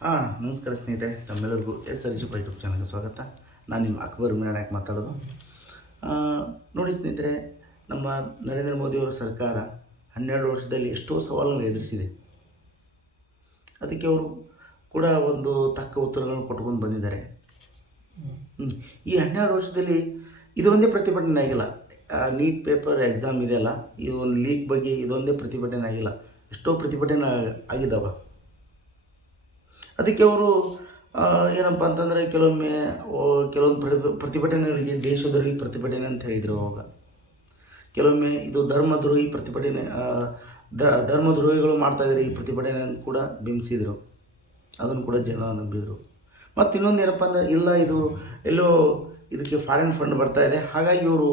ನಮಸ್ಕಾರ ಸ್ನೇಹಿತರೆ, ತಮ್ಮೆಲ್ಲರಿಗೂ SRG ಯೂಟ್ಯೂಬ್ ಚಾನಲ್ಗೆ ಸ್ವಾಗತ. ನಾನು ನಿಮ್ಮ ಅಕ್ಬರ್ ನಾಯಕ್ ಮಾತಾಡೋದು. ನೋಡಿ ಸ್ನೇಹಿತರೆ, ನಮ್ಮ ನರೇಂದ್ರ ಮೋದಿಯವರ ಸರ್ಕಾರ 12 ವರ್ಷದಲ್ಲಿ ಎಷ್ಟೋ ಸವಾಲನ್ನು ಎದುರಿಸಿದೆ. ಅದಕ್ಕೆ ಅವರು ಕೂಡ ಒಂದು ತಕ್ಕ ಉತ್ತರಗಳನ್ನು ಕೊಟ್ಕೊಂಡು ಬಂದಿದ್ದಾರೆ. ಈ 12 ವರ್ಷದಲ್ಲಿ ಇದೊಂದೇ ಪ್ರತಿಭಟನೆ ಆಗಿಲ್ಲ. ನೀಟ್ ಪೇಪರ್ ಎಕ್ಸಾಮ್ ಇದೆಯಲ್ಲ, ಈ ಒಂದು ಲೀಕ್ ಬಗ್ಗೆ ಇದೊಂದೇ ಪ್ರತಿಭಟನೆ ಆಗಿಲ್ಲ, ಎಷ್ಟೋ ಪ್ರತಿಭಟನೆ ಆಗಿದ್ದಾವೆ. ಅದಕ್ಕೆ ಅವರು ಏನಪ್ಪ ಅಂತಂದರೆ ಕೆಲವೊಂದು ಪ್ರತಿಭಟನೆಗಳಿಗೆ ದೇಶದ್ರೋಹಿ ಪ್ರತಿಭಟನೆ ಅಂತ ಹೇಳಿದರು. ಅವಾಗ ಕೆಲವೊಮ್ಮೆ ಇದು ಧರ್ಮದ್ರೋಹಿ ಪ್ರತಿಭಟನೆ, ಧರ್ಮದ್ರೋಹಿಗಳು ಮಾಡ್ತಾಯಿದ್ದಾರೆ ಈ ಪ್ರತಿಭಟನೆ ಅಂತ ಕೂಡ ಬಿಂಬಿಸಿದರು. ಅದನ್ನು ಕೂಡ ಜನ ನಂಬಿದರು. ಮತ್ತು ಇನ್ನೊಂದು ಏನಪ್ಪ ಅಂದರೆ, ಇಲ್ಲ ಇದು ಎಲ್ಲೋ ಇದಕ್ಕೆ ಫಾರಿನ್ ಫಂಡ್ ಬರ್ತಾಯಿದೆ, ಹಾಗಾಗಿ ಇವರು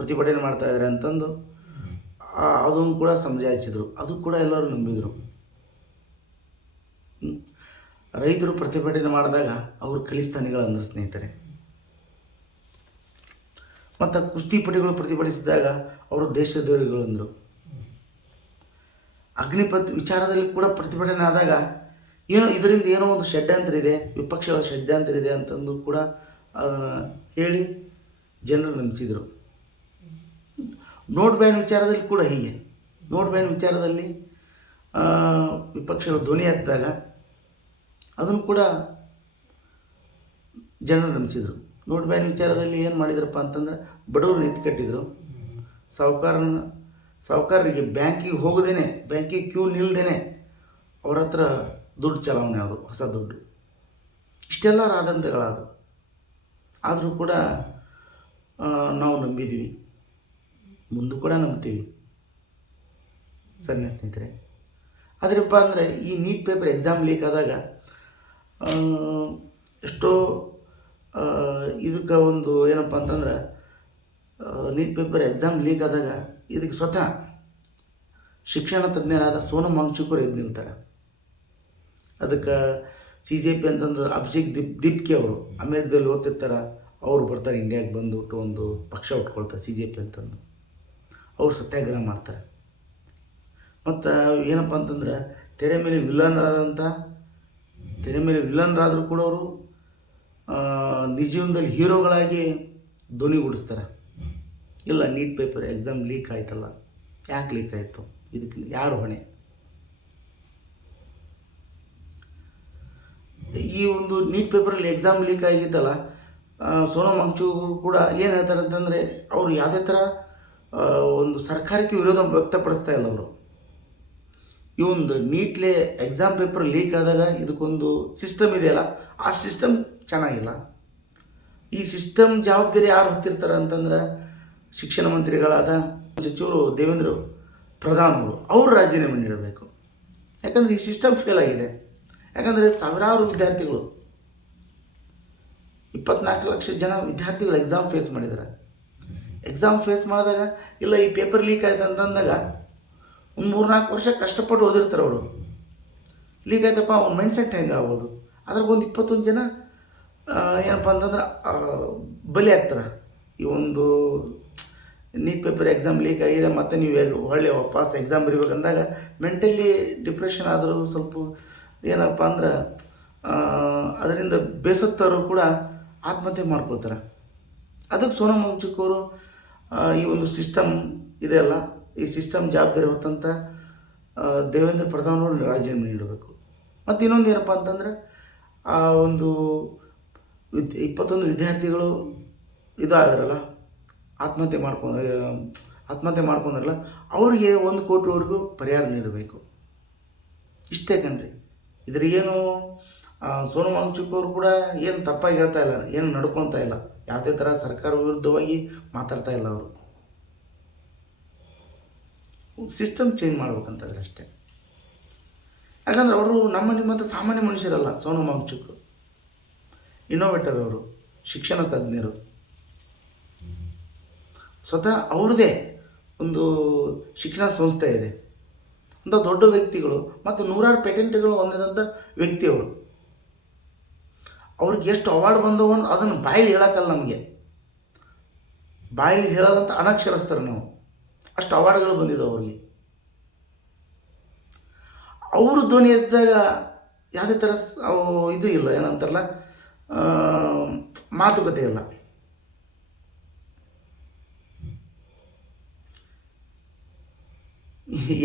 ಪ್ರತಿಭಟನೆ ಮಾಡ್ತಾಯಿದ್ದಾರೆ ಅಂತಂದು ಅದನ್ನು ಕೂಡ ಸಮಜಾಯಿಸಿದರು. ಅದು ಕೂಡ ಎಲ್ಲರೂ ನಂಬಿದರು. ರೈತರು ಪ್ರತಿಭಟನೆ ಮಾಡಿದಾಗ ಅವರು ಖಲಿಸ್ತಾನಿಗಳಂದರು ಸ್ನೇಹಿತರೆ. ಮತ್ತು ಕುಸ್ತಿಪಟುಗಳು ಪ್ರತಿಭಟಿಸಿದಾಗ ಅವರು ದೇಶದ್ರೋಹಿಗಳು ಅಂದರು. ಅಗ್ನಿಪಥ್ ವಿಚಾರದಲ್ಲಿ ಕೂಡ ಪ್ರತಿಭಟನೆ ಆದಾಗ ಇದರಿಂದ ಏನೋ ಒಂದು ಷಡ್ಯಂತರ ಇದೆ, ವಿಪಕ್ಷಗಳ ಷಡ್ಯಂತರ ಇದೆ ಅಂತಂದು ಕೂಡ ಹೇಳಿ ಜನರು ನಂಬಿಸಿದರು. ನೋಟ್ ಬ್ಯಾನ್ ವಿಚಾರದಲ್ಲಿ ಕೂಡ ಹೀಗೆ, ನೋಟ್ ಬ್ಯಾನ್ ವಿಚಾರದಲ್ಲಿ ವಿಪಕ್ಷಗಳು ಧ್ವನಿ ಎತ್ತಿದಾಗ ಅದನ್ನು ಕೂಡ ಜನರು ನಂಬಿಸಿದರು. ನೋಟ್ ಬ್ಯಾನ್ ವಿಚಾರದಲ್ಲಿ ಏನು ಮಾಡಿದ್ರಪ್ಪ ಅಂತಂದರೆ, ಬಡವರು ಎತ್ಕಟ್ಟಿದ್ರು. ಸಾಹುಕಾರರಿಗೆ ಬ್ಯಾಂಕಿಗೆ ಹೋಗದೇನೆ, ಬ್ಯಾಂಕಿಗೆ ಕ್ಯೂ ನಿಲ್ದೇನೆ ಅವ್ರ ಹತ್ರ ದುಡ್ಡು ಚಲಾವಣೆ ಆದವು, ಹೊಸ ದುಡ್ಡು. ಇಷ್ಟೆಲ್ಲ ರಾದಂತಗಳಾದವು. ಆದರೂ ಕೂಡ ನಾವು ನಂಬಿದ್ದೀವಿ, ಮುಂದೆ ಕೂಡ ನಂಬ್ತೀವಿ. ಸರಿನಾ ಸ್ನೇಹಿತರೆ? ಅದರಪ್ಪ ಅಂದರೆ, ಈ ನೀಟ್ ಪೇಪರ್ ಎಕ್ಸಾಮ್ ಲೀಕ್ ಆದಾಗ ಎಷ್ಟೋ ಇದಕ್ಕೆ ಒಂದು ಏನಪ್ಪ ಅಂತಂದ್ರೆ, ನೀಟ್ ಪೇಪರ್ ಎಕ್ಸಾಮ್ ಲೀಕ್ ಆದಾಗ ಇದಕ್ಕೆ ಸ್ವತಃ ಶಿಕ್ಷಣ ತಜ್ಞರಾದ ಸೋನಮ್ ವಾಂಗ್ಚುಕ್ ಎದ್ದು ನಿಲ್ತಾರೆ. ಅದಕ್ಕೆ CJP ಅಂತಂದು ಅಭಿಷೇಕ್ ದೀಪ್ಕೆ ಅವರು ಅಮೇರಿಕದಲ್ಲಿ ಓದ್ತಿರ್ತಾರೆ, ಅವರು ಬರ್ತಾರೆ ಇಂಡಿಯಾಗೆ ಬಂದುಬಿಟ್ಟು ಒಂದು ಪಕ್ಷ ಉಟ್ಕೊಳ್ತಾರೆ CJP ಅಂತಂದು. ಅವರು ಸತ್ಯಾಗ್ರಹ ಮಾಡ್ತಾರೆ. ಮತ್ತು ಏನಪ್ಪ ಅಂತಂದ್ರೆ, ತೆರೆ ಮೇಲೆ ವಿಲನ್ರಾದರೂ ಕೂಡ ಅವರು ನಿಜ ಜೀವನದಲ್ಲಿ ಹೀರೋಗಳಾಗಿ ಧ್ವನಿಗೂಡಿಸ್ತಾರೆ. ಇಲ್ಲ, ನೀಟ್ ಪೇಪರ್ ಎಕ್ಸಾಮ್ ಲೀಕ್ ಆಯ್ತಲ್ಲ, ಯಾಕೆ ಲೀಕ್ ಆಯಿತು, ಇದಕ್ಕೆ ಯಾರು ಹೊಣೆ? ಈ ಒಂದು ನೀಟ್ ಪೇಪರಲ್ಲಿ ಎಕ್ಸಾಮ್ ಲೀಕ್ ಆಗಿತ್ತಲ್ಲ, ಸೋನಮ್ ವಾಂಗ್ಚುಕ್ ಕೂಡ ಏನು ಹೇಳ್ತಾರೆ ಅಂತಂದರೆ, ಅವರು ಯಾವುದೇ ಥರ ಒಂದು ಸರ್ಕಾರಕ್ಕೆ ವಿರೋಧ ವ್ಯಕ್ತಪಡಿಸ್ತಾ ಇಲ್ಲ. ಅವರು ಈ ಒಂದು ನೀಟ್ಲೆ ಎಕ್ಸಾಮ್ ಪೇಪರ್ ಲೀಕ್ ಆದಾಗ ಇದಕ್ಕೊಂದು ಸಿಸ್ಟಮ್ ಇದೆಯಲ್ಲ, ಆ ಸಿಸ್ಟಮ್ ಚೆನ್ನಾಗಿಲ್ಲ. ಈ ಸಿಸ್ಟಮ್ ಜವಾಬ್ದಾರಿ ಯಾರು ಹೊತ್ತಿರ್ತಾರೆ ಅಂತಂದ್ರೆ, ಶಿಕ್ಷಣ ಮಂತ್ರಿಗಳಾದ ಸಚಿವರು ದೇವೇಂದ್ರ ಪ್ರಧಾನ್ ಅವರು ರಾಜೀನಾಮೆ ನೀಡಬೇಕು. ಯಾಕಂದರೆ ಈ ಸಿಸ್ಟಮ್ ಫೇಲ್ ಆಗಿದೆ. ಯಾಕಂದರೆ ಸಾವಿರಾರು ವಿದ್ಯಾರ್ಥಿಗಳು, 24 ಲಕ್ಷ ಜನ ವಿದ್ಯಾರ್ಥಿಗಳು ಎಕ್ಸಾಮ್ ಫೇಸ್ ಮಾಡಿದ್ದಾರೆ. ಎಕ್ಸಾಮ್ ಫೇಸ್ ಮಾಡಿದಾಗ, ಇಲ್ಲ ಈ ಪೇಪರ್ ಲೀಕ್ ಆಯ್ತು ಅಂತಂದಾಗ ಒಂದು 3-4 ವರ್ಷ ಕಷ್ಟಪಟ್ಟು ಓದಿರ್ತಾರೆ ಅವರು. ಲೀಕ್ ಆಯ್ತಪ್ಪ, ಅವ್ನ ಮೈಂಡ್ಸೆಟ್ ಹೆಂಗೆ ಆಗ್ಬೋದು? ಅದ್ರಾಗ ಒಂದು 21 ಜನ ಏನಪ್ಪ ಅಂತಂದ್ರೆ ಬಲಿ ಆಗ್ತಾರೆ. ಈ ಒಂದು ನೀಟ್ ಪೇಪರ್ ಎಕ್ಸಾಮ್ ಲೀಕ್ ಆಗಿದೆ, ಮತ್ತು ನೀವು ಒಳ್ಳೆ ವಾಪಸ್ ಎಕ್ಸಾಮ್ ಬರೀಬೇಕಂದಾಗ ಮೆಂಟಲಿ ಡಿಪ್ರೆಷನ್ ಆದರೂ ಸ್ವಲ್ಪ ಏನಪ್ಪ ಅಂದ್ರೆ ಅದರಿಂದ ಬೇಸತ್ತವರು ಕೂಡ ಆತ್ಮಹತ್ಯೆ ಮಾಡ್ಕೊಳ್ತಾರೆ. ಅದಕ್ಕೆ ಸೋನಮ್ ವಾಂಗ್ಚುಕ್ ಅವರು ಈ ಒಂದು ಸಿಸ್ಟಮ್ ಇದೆಯಲ್ಲ, ಈ ಸಿಸ್ಟಮ್ ಜವಾಬ್ದಾರಿ ಹೊತ್ತಂತ ದೇವೇಂದ್ರ ಪ್ರಧಾನ್ ಅವರು ರಾಜೀನಾಮೆ ನೀಡಬೇಕು. ಮತ್ತು ಇನ್ನೊಂದು ಏನಪ್ಪ ಅಂತಂದರೆ, ಆ ಒಂದು 21 ವಿದ್ಯಾರ್ಥಿಗಳು ಇದಾದ್ರಲ್ಲ, ಆತ್ಮಹತ್ಯೆ ಮಾಡ್ಕೊಂಡ್ರಲ್ಲ, ಅವರಿಗೆ 1 ಕೋಟಿವರೆಗೂ ಪರಿಹಾರ ನೀಡಬೇಕು. ಇಷ್ಟೇ ಕಣ್ರಿ. ಇದ್ರಿಗೇನು ಸೋನಮ್ ವಾಂಗ್ಚುಕ್ ಅವರು ಕೂಡ ಏನು ತಪ್ಪಾಗಿ ಹೇಳ್ತಾ ಇಲ್ಲ, ಏನು ನಡ್ಕೊತಾ ಇಲ್ಲ, ಯಾವುದೇ ಥರ ಸರ್ಕಾರ ವಿರುದ್ಧವಾಗಿ ಮಾತಾಡ್ತಾ ಇಲ್ಲ. ಅವರು ಸಿಸ್ಟಮ್ ಚೇಂಜ್ ಮಾಡ್ಬೇಕಂತಂದ್ರೆ ಅಷ್ಟೇ. ಯಾಕಂದ್ರೆ ಅವರು ನಿಮ್ಮಂಥ ಸಾಮಾನ್ಯ ಮನುಷ್ಯರಲ್ಲ. ಸೋನಮ್ ವಾಂಗ್ಚುಕ್ ಇನ್ನೋವೇಟರ್, ಅವರು ಶಿಕ್ಷಣ ತಜ್ಞರು, ಸ್ವತಃ ಅವ್ರದ್ದೇ ಒಂದು ಶಿಕ್ಷಣ ಸಂಸ್ಥೆ ಇದೆ ಅಂತ ದೊಡ್ಡ ವ್ಯಕ್ತಿಗಳು, ಮತ್ತು 100 ಪೇಟೆಂಟ್ಗಳು ಹೊಂದಿದಂಥ ವ್ಯಕ್ತಿಯವರು. ಅವ್ರಿಗೆ ಎಷ್ಟು ಅವಾರ್ಡ್ ಬಂದವು ಅದನ್ನು ಬಾಯಲ್ಲಿ ಹೇಳೋಕ್ಕಲ್ಲ, ನಮಗೆ ಬಾಯಲ್ಲಿ ಹೇಳೋದಂತ ಅನಕ್ಷರಸ್ತಾರೆ ನಾವು, ಅಷ್ಟು ಅವಾರ್ಡ್ಗಳು ಬಂದಿದ್ದಾವೆ ಅವ್ರಿಗೆ. ಅವರು ಧ್ವನಿ ಎತ್ತಿದಾಗ ಯಾವುದೇ ಥರ ಅವು ಇದು ಇಲ್ಲ, ಏನಂತಾರಲ್ಲ ಮಾತುಕತೆ ಇಲ್ಲ.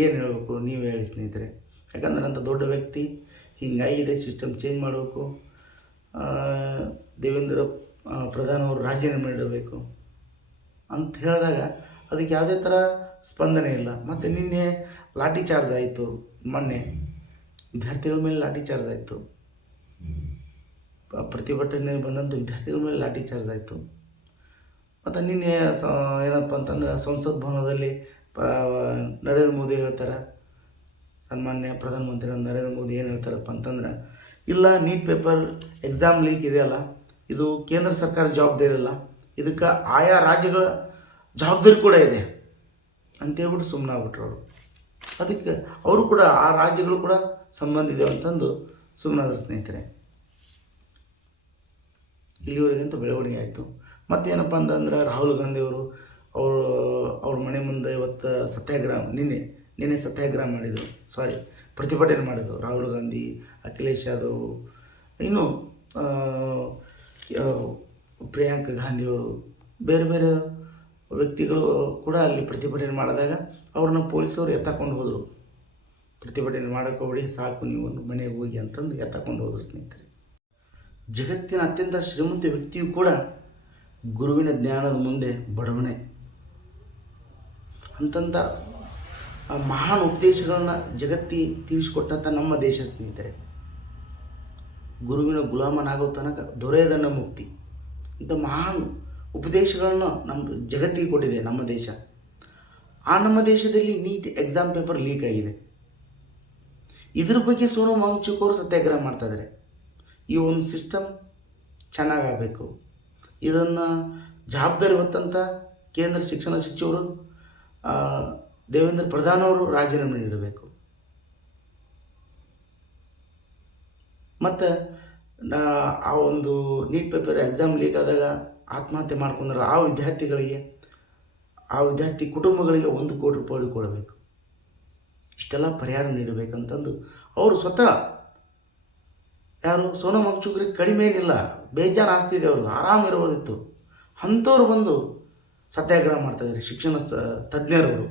ಏನು ಹೇಳಬೇಕು ನೀವು ಹೇಳಿ ಸ್ನೇಹಿತರೆ. ಯಾಕಂದ್ರೆ ಅಂಥ ದೊಡ್ಡ ವ್ಯಕ್ತಿ ಹಿಂಗಾಗಿದೆ, ಸಿಸ್ಟಮ್ ಚೇಂಜ್ ಮಾಡಬೇಕು, ದೇವೇಂದ್ರ ಪ್ರಧಾನ್ ಅವರು ರಾಜೀನಾಮೆ ನೀಡಬೇಕು ಅಂತ ಹೇಳಿದಾಗ ಅದಕ್ಕೆ ಯಾವುದೇ ಥರ ಸ್ಪಂದನೆ ಇಲ್ಲ. ಮತ್ತು ನಿನ್ನೆ ಲಾಠಿ ಚಾರ್ಜ್ ಆಯಿತು, ಮೊನ್ನೆ ವಿದ್ಯಾರ್ಥಿಗಳ ಮೇಲೆ ಲಾಠಿ ಚಾರ್ಜ್ ಆಯಿತು, ಪ್ರತಿಭಟನೆ ಬಂದಂಥ ವಿದ್ಯಾರ್ಥಿಗಳ ಮೇಲೆ ಲಾಠಿ ಚಾರ್ಜ್ ಆಯಿತು. ಮತ್ತು ನಿನ್ನೆ ಏನಪ್ಪ ಅಂತಂದ್ರೆ ಸಂಸತ್ ಭವನದಲ್ಲಿ ನರೇಂದ್ರ ಮೋದಿ ಹೇಳ್ತಾರೆ, ಸನ್ಮಾನ್ಯ ಪ್ರಧಾನಮಂತ್ರಿ ನರೇಂದ್ರ ಮೋದಿ ಏನು ಹೇಳ್ತಾರಪ್ಪ ಅಂತಂದ್ರೆ, ಇಲ್ಲ ನೀಟ್ ಪೇಪರ್ ಎಕ್ಸಾಮ್ ಲೀಕ್ ಇದೆಯಲ್ಲ, ಇದು ಕೇಂದ್ರ ಸರ್ಕಾರ ಜವಾಬ್ದಾರಿ ಇಲ್ಲ, ಇದಕ್ಕೆ ಆಯಾ ರಾಜ್ಯಗಳ ಜವಾಬ್ದಾರಿ ಕೂಡ ಇದೆ ಅಂತೇಳ್ಬಿಟ್ಟು ಸುಮ್ಮನೆ ಆಗ್ಬಿಟ್ರು ಅವರು. ಅದಕ್ಕೆ ಅವರು ಕೂಡ ಆ ರಾಜ್ಯಗಳು ಕೂಡ ಸಂಬಂಧ ಇದೆ ಅಂತಂದು ಸುಮ್ಮನಾದ್ರು ಸ್ನೇಹಿತರೆ. ಇಲ್ಲಿವರೆಗಂತೂ ಬೆಳವಣಿಗೆ ಆಯಿತು. ಮತ್ತೇನಪ್ಪ ಅಂತಂದ್ರೆ ರಾಹುಲ್ ಗಾಂಧಿ ಅವರು ಅವ್ರ ಮನೆ ಮುಂದೆ ಇವತ್ತು ಸತ್ಯಾಗ್ರಹ, ನಿನ್ನೆ ಸತ್ಯಾಗ್ರಹ ಮಾಡಿದರು, ಪ್ರತಿಭಟನೆ ಮಾಡಿದರು. ರಾಹುಲ್ ಗಾಂಧಿ, ಅಖಿಲೇಶ್ ಯಾದವ್, ಇನ್ನು ಪ್ರಿಯಾಂಕಾ ಗಾಂಧಿಯವರು, ಬೇರೆ ಬೇರೆ ವ್ಯಕ್ತಿಗಳು ಕೂಡ ಅಲ್ಲಿ ಪ್ರತಿಭಟನೆ ಮಾಡಿದಾಗ ಅವ್ರನ್ನ ಪೊಲೀಸವರು ಎತ್ತಕೊಂಡು ಹೋದರು. ಪ್ರತಿಭಟನೆ ಮಾಡೋಕ್ಕೆ ಹೋಗಿ ಸಾಕು, ನೀವು ಒಂದು ಮನೆಗೆ ಹೋಗಿ ಅಂತಂದು ಎತ್ತಕೊಂಡು ಹೋದರು ಸ್ನೇಹಿತರೆ. ಜಗತ್ತಿನ ಅತ್ಯಂತ ಶ್ರೀಮಂತ ವ್ಯಕ್ತಿಯು ಕೂಡ ಗುರುವಿನ ಜ್ಞಾನದ ಮುಂದೆ ಬಡವಣೆ. ಅಂತಂಥ ಮಹಾನ್ ಉಪದೇಶಗಳನ್ನ ಜಗತ್ತಿ ತಿಳಿಸಿಕೊಟ್ಟಂಥ ನಮ್ಮ ದೇಶ ಸ್ನೇಹಿತರೆ. ಗುರುವಿನ ಗುಲಾಮನಾಗೋ ತನಕ ದೊರೆಯದನ್ನ ಮುಕ್ತಿ. ಇಂಥ ಮಹಾನ್ ಉಪದೇಶಗಳನ್ನು ನಮ್ಮ ಜಗತ್ತಿಗೆ ಕೊಟ್ಟಿದೆ ನಮ್ಮ ದೇಶ. ಆ ನಮ್ಮ ದೇಶದಲ್ಲಿ ನೀಟ್ ಎಕ್ಸಾಮ್ ಪೇಪರ್ ಲೀಕ್ ಆಗಿದೆ. ಇದ್ರ ಬಗ್ಗೆ ಸೋನಮ್ ವಾಂಗ್ಚುಕ್ ಅವರು ಸತ್ಯಾಗ್ರಹ ಮಾಡ್ತಾಯಿದ್ದಾರೆ. ಈ ಒಂದು ಸಿಸ್ಟಮ್ ಚೆನ್ನಾಗಾಗಬೇಕು, ಇದನ್ನು ಜವಾಬ್ದಾರಿ ಹೊತ್ತಂಥ ಕೇಂದ್ರ ಶಿಕ್ಷಣ ಸಚಿವರು ದೇವೇಂದ್ರ ಪ್ರಧಾನ್ ಅವರು ರಾಜೀನಾಮೆ ನೀಡಬೇಕು. ಮತ್ತು ಆ ಒಂದು ನೀಟ್ ಪೇಪರ್ ಎಕ್ಸಾಮ್ ಲೀಕ್ ಆದಾಗ ಆತ್ಮಹತ್ಯೆ ಮಾಡ್ಕೊಂಡ್ರೆ ಆ ವಿದ್ಯಾರ್ಥಿ ಕುಟುಂಬಗಳಿಗೆ 1 ಕೋಟಿ ರೂಪಾಯಿ ಕೊಡಬೇಕು. ಇಷ್ಟೆಲ್ಲ ಪರಿಹಾರ ನೀಡಬೇಕಂತಂದು ಅವರು ಸ್ವತಃ, ಯಾರು ಸೋನಮ್ ವಾಂಗ್ಚುಕ್ರಿಗೆ ಕಡಿಮೆ ಏನಿಲ್ಲ, ಬೇಜಾರು ಆಸ್ತಿ ಇದೆ, ಅವ್ರಿಗೆ ಆರಾಮಿರ್ಬೋದಿತ್ತು. ಅಂಥವ್ರು ಬಂದು ಸತ್ಯಾಗ್ರಹ ಮಾಡ್ತಾಯಿದ್ದಾರೆ. ಶಿಕ್ಷಣ ತಜ್ಞರವರು,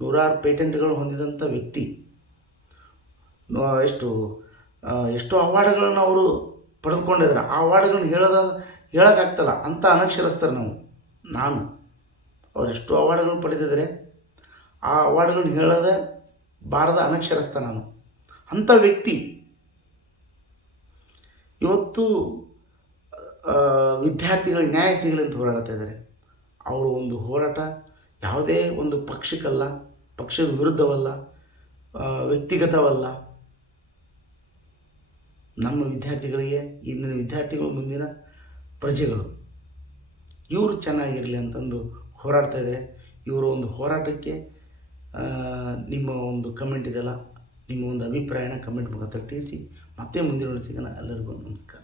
100 ಪೇಟೆಂಟ್ಗಳು ಹೊಂದಿದಂಥ ವ್ಯಕ್ತಿ, ಎಷ್ಟೋ ಅವಾರ್ಡ್ಗಳನ್ನ ಅವರು ಪಡೆದುಕೊಂಡಿದ್ದಾರೆ. ಆ ಅವಾರ್ಡ್ಗಳನ್ನ ಹೇಳೋಕ್ಕಾಗ್ತಲ್ಲ, ಅಂಥ ಅನಕ್ಷರಸ್ಥರು ನಾನು ಅವ್ರು ಎಷ್ಟೋ ಅವಾರ್ಡ್ಗಳನ್ನ ಪಡೆದಿದ್ದಾರೆ. ಆ ಅವಾರ್ಡ್ಗಳನ್ನ ಹೇಳೋದೇ ಬಾರದ ಅನಕ್ಷರಸ್ಥ ನಾನು. ಅಂಥ ವ್ಯಕ್ತಿ ಇವತ್ತು ವಿದ್ಯಾರ್ಥಿಗಳಿಗೆ ನ್ಯಾಯ ಸಿಗಲಿ ಅಂತ ಹೋರಾಡ್ತಾ ಇದ್ದಾರೆ. ಅವರು ಒಂದು ಹೋರಾಟ ಯಾವುದೇ ಒಂದು ಪಕ್ಷಕ್ಕಲ್ಲ, ಪಕ್ಷದ ವಿರುದ್ಧವಲ್ಲ, ವ್ಯಕ್ತಿಗತವಲ್ಲ. ನಮ್ಮ ವಿದ್ಯಾರ್ಥಿಗಳಿಗೆ, ಇಂದಿನ ವಿದ್ಯಾರ್ಥಿಗಳು ಮುಂದಿನ ಪ್ರಜೆಗಳು, ಇವರು ಚೆನ್ನಾಗಿರಲಿ ಅಂತಂದು ಹೋರಾಡ್ತಾ ಇದ್ದಾರೆ. ಇವರ ಒಂದು ಹೋರಾಟಕ್ಕೆ ನಿಮ್ಮ ಒಂದು ಕಮೆಂಟ್ ಇದೆಯಲ್ಲ, ನಿಮ್ಮ ಒಂದು ಅಭಿಪ್ರಾಯನ ಕಮೆಂಟ್ ಮೂಲಕ ತಿಳಿಸಿ. ಮತ್ತೆ ಮುಂದಿನ ಸಿಗೋಣ. ಎಲ್ಲರಿಗೂ ನಮಸ್ಕಾರ.